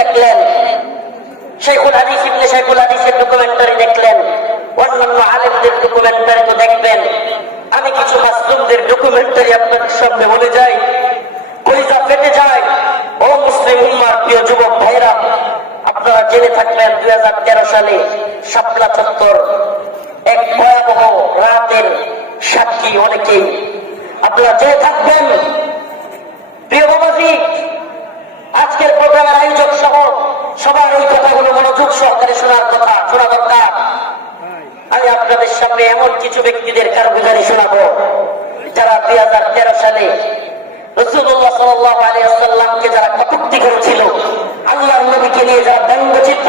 দেখলেন। শেখুল হাদিস ইবনে শেখুল হাদিসের ডকুমেন্টারি দেখলেন। অন্যান্য আলেমদের ডকুমেন্টারি তো দেখবেন। আমি কিছু মাসলুমদের ডকুমেন্টারি আপনাদের সামনে বলে যাই। কলিজা ফেটে যায়। ও মুসলিম উম্মার প্রিয় যুবক ভাইরা আপনারা জেনে থাকবেন দুই হাজার তেরো সালে শাপলা চত্বর এক ভয়াবহ রাতের সাক্ষী অনেকেই। আপনারা জেনে থাকবেন সহকারে শোনার কথা, শোনা দরকার। আমি আপনাদের সামনে এমন কিছু ব্যক্তিদের কারগুজারি শোনাবো, যারা দুই হাজার তেরো সালে রসুল্লাহ সাল্লাহ আলিয়াকে যারা কটুক্তি করেছিল আল্লাহ নবীকে নিয়ে যারা ব্যঙ্গচিত্র